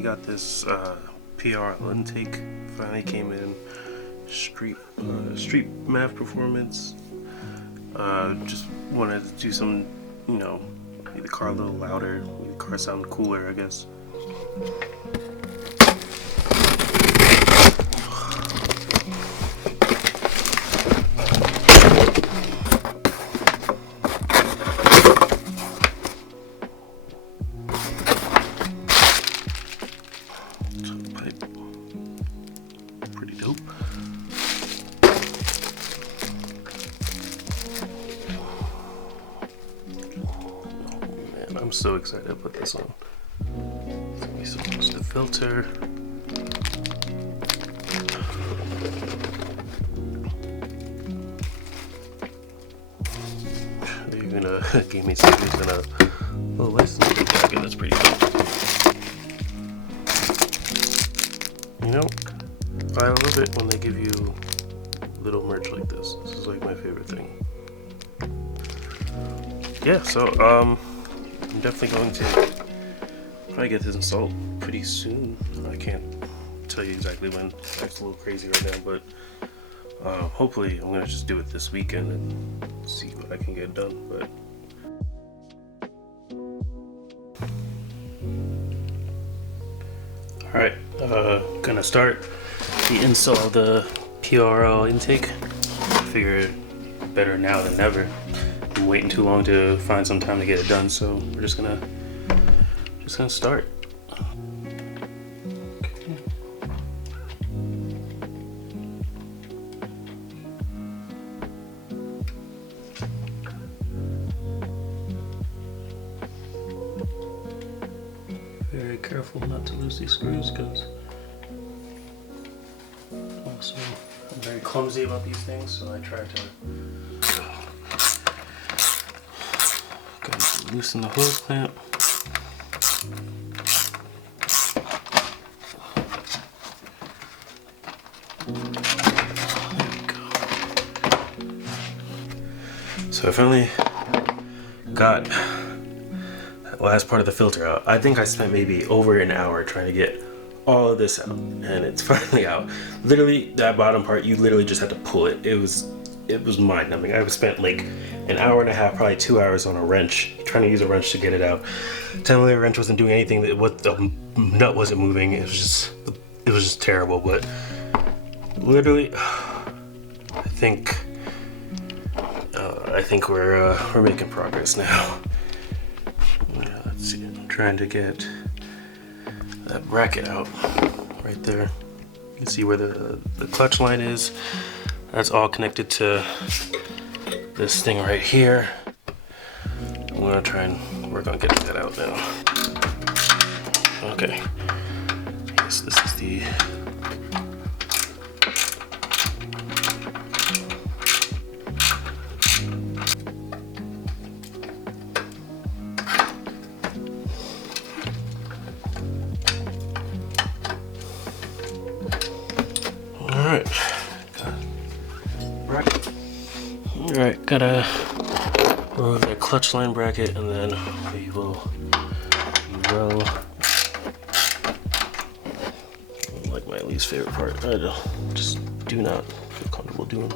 finally got this PRL intake. Finally came in. Street MAF performance. Just wanted to do some, make the car a little louder, make the car sound cooler, I guess. Pretty dope. I'm so excited to put this on. We're supposed to filter. They're gonna give me some use in a little license plate jacket. That's pretty cool. I love it when they give you little merch like this. This is like my favorite thing. Yeah, so I'm definitely going to probably get this installed pretty soon. I can't tell you exactly when. It's a little crazy right now, but hopefully I'm gonna just do it this weekend and see what I can get done. But all right, gonna start the install of the PRL intake. I figure better now than never. I'm waiting too long to find some time to get it done, so we're just gonna start. Okay. Very careful not to lose these screws, because also I'm very clumsy about these things, so I try to loosen the hose clamp. There we go. So I finally got that last part of the filter out. I think I spent maybe over an hour trying to get all of this out, and it's finally out. Literally, that bottom part, you literally just had to pull it. It was mind-numbing. I spent like an hour and a half, probably 2 hours on a wrench, trying to use a wrench to get it out. Thankfully, the wrench wasn't doing anything. The nut wasn't moving. It was just terrible. But literally, I think we're making progress now. Let's see. I'm trying to get that bracket out right there. You can see where the clutch line is. That's all connected to this thing right here. I'm gonna try and work on getting that out now. Okay. Yes, this is the Alright, gotta remove that clutch line bracket, and then we will row. Like my least favorite part. I just do not feel comfortable doing.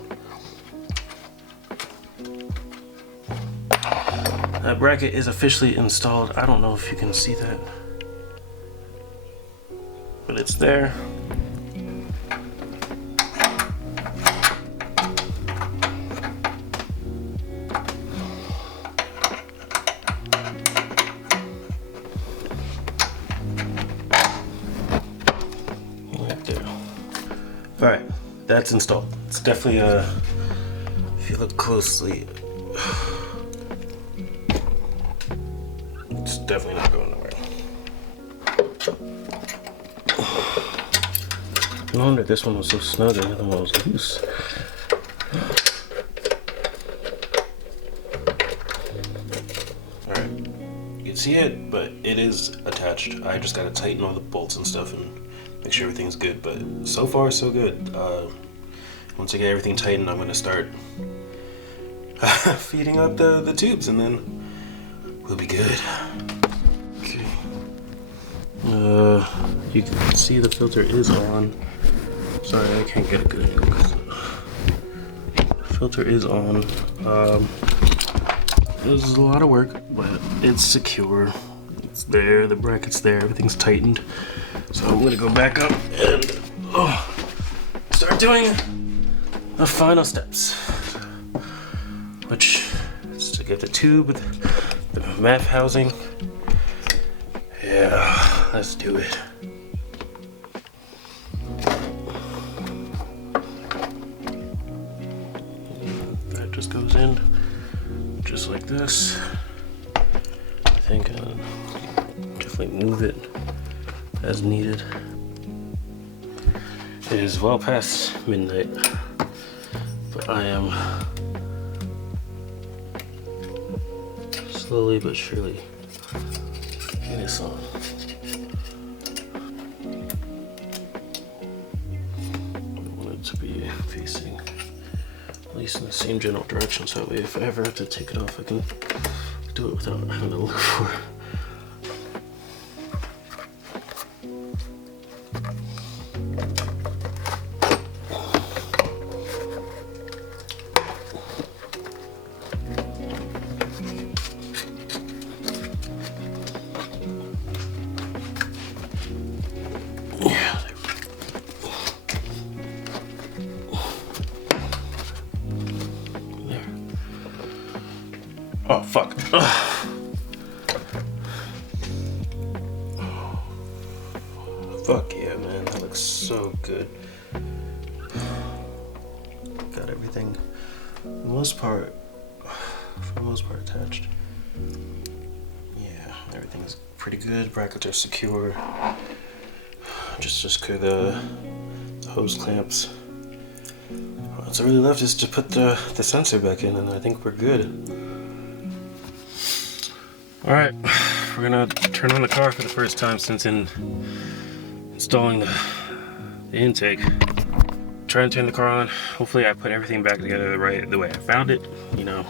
That bracket is officially installed. I don't know if you can see that, but it's there. Alright, that's installed. It's definitely if you look closely, it's definitely not going nowhere. No wonder this one was so snug and the other one was loose. Alright, you can see it, but it is attached. I just gotta tighten all the bolts and stuff and make sure everything's good, but so far so good. Once I get everything tightened, I'm gonna start feeding up the tubes, and then we'll be good. Okay. You can see the filter is on. Sorry, I can't get a good angle. The filter is on. This is a lot of work, but it's secure. It's there, the bracket's there, everything's tightened. So I'm gonna go back up and start doing the final steps, which is to get the tube with the MAF housing. Yeah, let's do it. That just goes in just like this. I think I'll definitely move it as needed. It is well past midnight, but I am slowly but surely getting this on. I want it to be facing at least in the same general direction, so that way if I ever have to take it off, I can do it without having to look for it. Oh, fuck. Ugh. Fuck yeah, man. That looks so good. Got everything, for the most part attached. Yeah, everything's pretty good. Brackets are secure. Just secure the hose clamps. What's really left is to put the sensor back in, and I think we're good. Alright, we're gonna turn on the car for the first time since installing the intake. Try and turn the car on. Hopefully I put everything back together the way I found it, you know.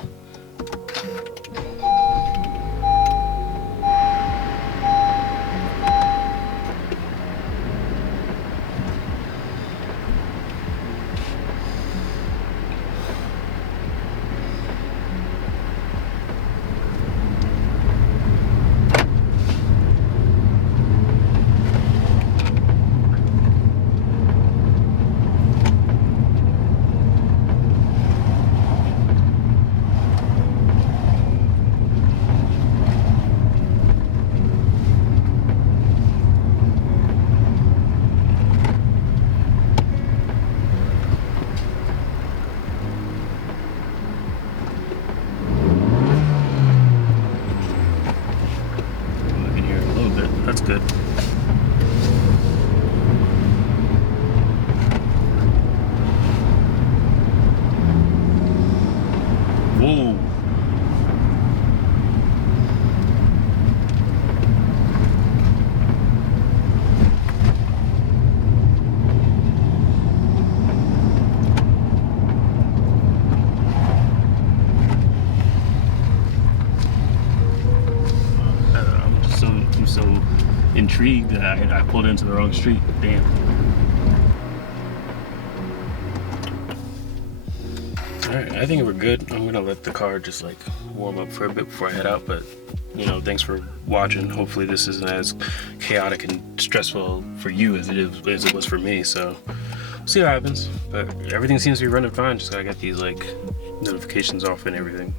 That's good. Whoa. I'm so intrigued that I pulled into the wrong street. Damn. Alright, I think we're good. I'm gonna let the car just like warm up for a bit before I head out, but you know, thanks for watching. Hopefully this isn't as chaotic and stressful for you as it was for me, so we'll see what happens. But everything seems to be running fine. Just gotta get these like notifications off and everything.